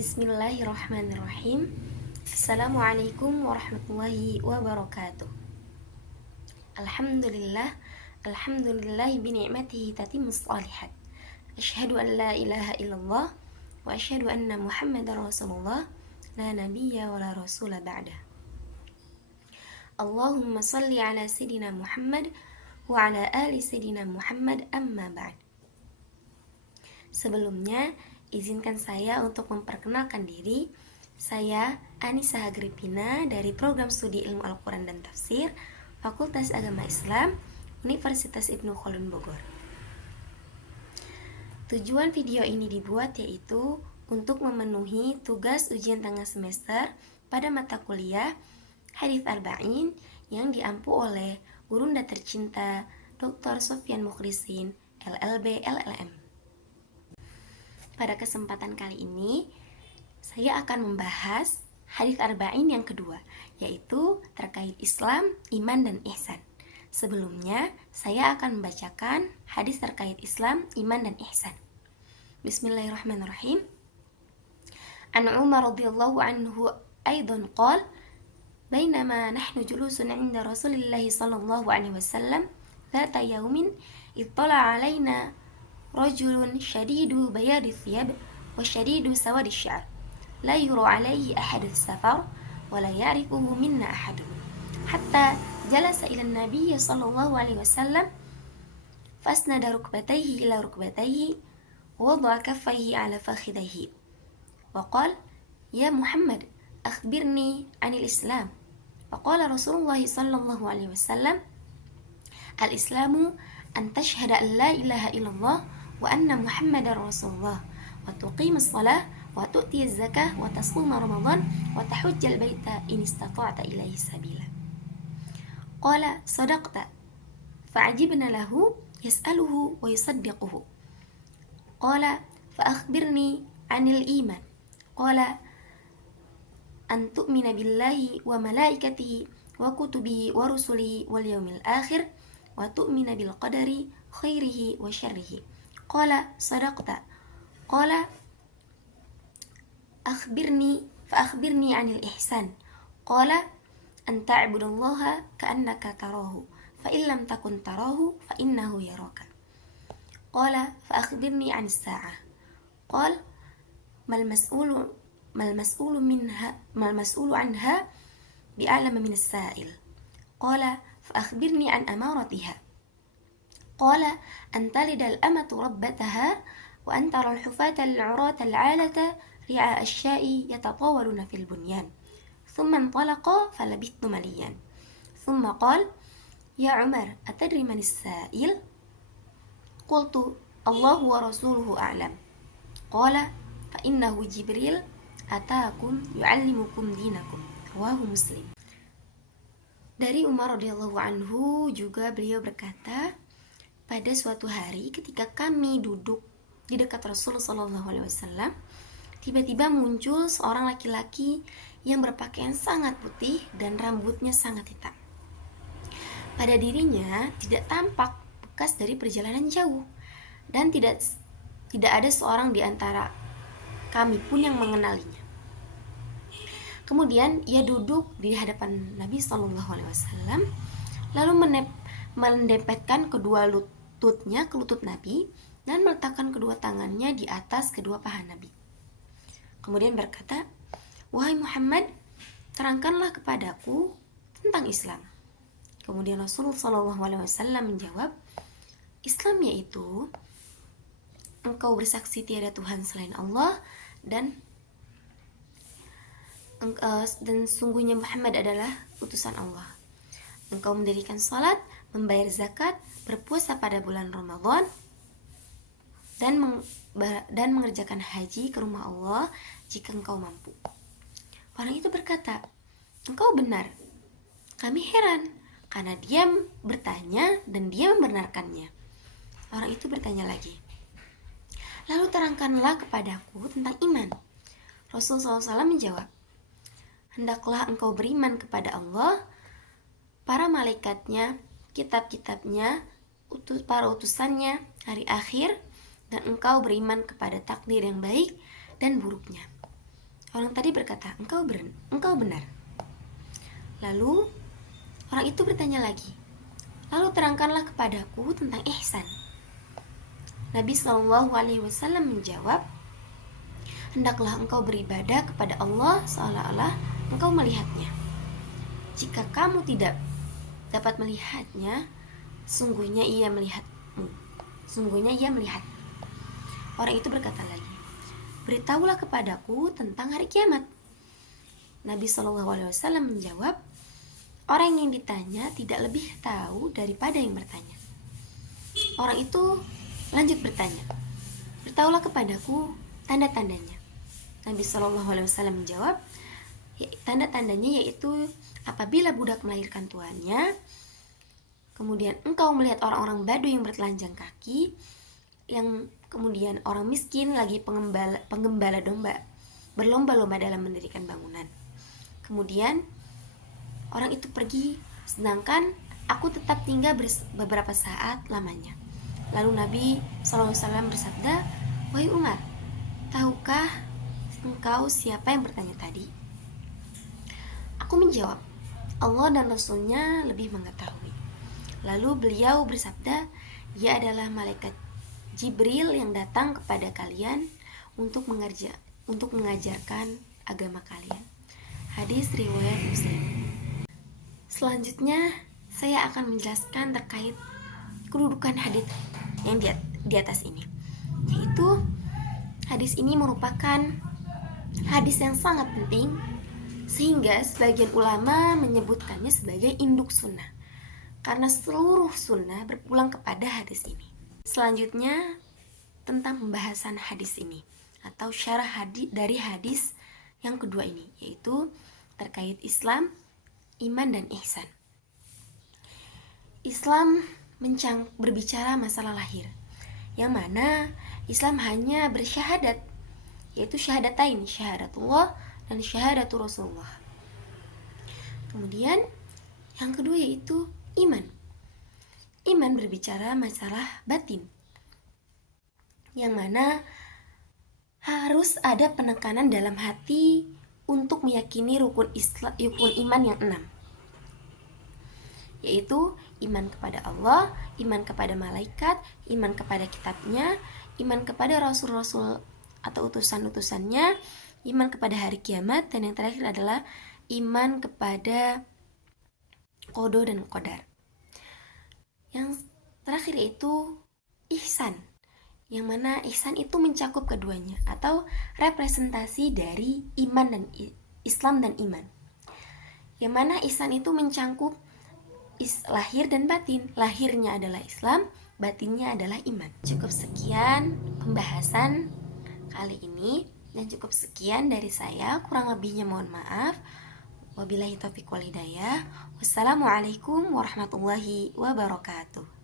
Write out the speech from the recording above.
Bismillahirrahmanirrahim. Assalamualaikum warahmatullahi wabarakatuh. Alhamdulillah, alhamdulillahi bini'matihi tatimmus shalihat. Asyhadu an la ilaha illallah wa asyhadu anna Muhammadar Rasulullah la nabiyya wa la rasula ba'dah. Allahumma salli ala sayidina Muhammad wa ala ali sayidina Muhammad amma ba'd. Sebelumnya, izinkan saya untuk memperkenalkan diri. Saya Anissa Agripina dari Program Studi Ilmu Al-Quran dan Tafsir, Fakultas Agama Islam, Universitas Ibnu Khaldun Bogor. Tujuan video ini dibuat yaitu untuk memenuhi tugas ujian tengah semester pada mata kuliah Hadits Arba'in yang diampu oleh gurunda tercinta Dr. Sofyan Mukhlisin, LLB LLM. Pada kesempatan kali ini, saya akan membahas hadits arba'in yang kedua, yaitu terkait Islam, iman, dan ihsan. Sebelumnya, saya akan membacakan hadis terkait Islam, iman, dan ihsan. Bismillahirrahmanirrahim. An Umar radhiyallahu anhu aidan qala bainama nahnu julusun 'inda Rasulillah sallallahu alaihi wasallam dhata yawmin ittala 'alaina رجل شديد بياض الثياب وشديد سواد الشعر لا يرى عليه أحد السفر ولا يعرفه منا أحد حتى جلس إلى النبي صلى الله عليه وسلم فأسند ركبتيه إلى ركبتيه ووضع كفيه على فخذيه وقال يا محمد أخبرني عن الإسلام فقال رسول الله صلى الله عليه وسلم الإسلام أن تشهد أن لا إله إلا الله وأن محمد رسول الله وتقيم الصلاة وتؤتي الزكاة وتصوم رمضان وتحج البيت إن استطعت إليه سبيلا قال صدقت فعجبنا له يسأله ويصدقه قال فأخبرني عن الإيمان قال أن تؤمن بالله وملائكته وكتبه ورسله واليوم الآخر وتؤمن بالقدر خيره وشره قال صدقت قال فأخبرني عن الإحسان قال أن تعبد الله كأنك تراه فإن لم تكن تراه فإنه يراك قال فأخبرني عن الساعة قال ما المسؤول عنها بأعلم من السائل قال فأخبرني عن أمارتها قال أن تلد الأمة ربتها وأن ترى الحفاة العراة العالة رعاء الشاء يتطاولون في البنيان ثم انطلق فلبثت مليا ثم قال يا عمر أتدري من السائل قلت الله ورسوله أعلم قال فإنه جبريل أتاكم يعلمكم دينكم رواه مسلم. Dari Umar radhiyallahu anhu juga beliau berkata, pada suatu hari ketika kami duduk di dekat Rasulullah SAW, tiba-tiba muncul seorang laki-laki yang berpakaian sangat putih dan rambutnya sangat hitam. Pada dirinya tidak tampak bekas dari perjalanan jauh dan tidak ada seorang di antara kami pun yang mengenalinya. Kemudian ia duduk di hadapan Nabi SAW, lalu mendempetkan kedua lututnya ke lutut Nabi dan meletakkan kedua tangannya di atas kedua paha Nabi. Kemudian berkata, wahai Muhammad, terangkanlah kepadaku tentang Islam. Kemudian Rasulullah SAW menjawab, Islam yaitu engkau bersaksi tiada Tuhan selain Allah dan sungguhnya Muhammad adalah utusan Allah. Engkau mendirikan salat, membayar zakat, berpuasa pada bulan Ramadan, dan mengerjakan haji ke rumah Allah jika engkau mampu. Orang itu berkata, engkau benar. Kami heran karena dia bertanya dan dia membenarkannya. Orang itu bertanya lagi, lalu terangkanlah kepadaku tentang iman. Rasulullah SAW menjawab, hendaklah engkau beriman kepada Allah, para malaikatnya, kitab-kitabnya, para utusannya, hari akhir, dan engkau beriman kepada takdir yang baik dan buruknya. Orang tadi berkata, engkau benar. Lalu orang itu bertanya lagi, lalu terangkanlah kepadaku tentang ihsan. Nabi Shallallahu Alaihi Wasallam menjawab, hendaklah engkau beribadah kepada Allah seolah-olah engkau melihatnya. Jika kamu tidak dapat melihatnya, sungguhnya ia melihatmu. Sungguhnya ia melihat. Orang itu berkata lagi, beritahulah kepadaku tentang hari kiamat. Nabi Shallallahu Alaihi Wasallam menjawab, orang yang ditanya tidak lebih tahu daripada yang bertanya. Orang itu lanjut bertanya, beritahulah kepadaku tanda-tandanya. Nabi Shallallahu Alaihi Wasallam menjawab, tanda-tandanya yaitu apabila budak melahirkan tuannya, kemudian engkau melihat orang-orang Baduy yang bertelanjang kaki, yang kemudian orang miskin lagi penggembala domba berlomba-lomba dalam mendirikan bangunan. Kemudian orang itu pergi, sedangkan aku tetap tinggal beberapa saat lamanya. Lalu Nabi SAW bersabda, wahai Umar, tahukah engkau siapa yang bertanya tadi? Aku menjawab, Allah dan Rasulnya lebih mengetahui. Lalu beliau bersabda, dia adalah malaikat Jibril yang datang kepada kalian untuk mengajarkan agama kalian. Hadis riwayat Muslim. Selanjutnya saya akan menjelaskan terkait kedudukan hadis yang di atas ini, yaitu hadis ini merupakan hadis yang sangat penting sehingga sebagian ulama menyebutkannya sebagai induk sunnah karena seluruh sunnah berpulang kepada hadis ini. Selanjutnya tentang pembahasan hadis ini atau syarah dari hadis yang kedua ini, yaitu terkait Islam, iman, dan ihsan. Islam berbicara masalah lahir, yang mana Islam hanya bersyahadat, yaitu syahadatain, syahadatullah dan syahadatul Rasulullah. Kemudian yang kedua yaitu iman. Iman berbicara masalah batin, yang mana harus ada penekanan dalam hati untuk meyakini rukun iman yang 6, yaitu iman kepada Allah, iman kepada malaikat, iman kepada kitabnya, iman kepada rasul-rasul atau utusan-utusannya, iman kepada hari kiamat, dan yang terakhir adalah iman kepada qada dan qadar. Yang terakhir yaitu ihsan, yang mana ihsan itu mencakup keduanya atau representasi dari iman dan Islam dan iman. Yang mana ihsan itu mencakup lahir dan batin. Lahirnya adalah Islam, batinnya adalah iman. Cukup sekian pembahasan kali ini dan cukup sekian dari saya. Kurang lebihnya mohon maaf. Wabillahi taufiq wal hidayah. Wassalamualaikum warahmatullahi wabarakatuh.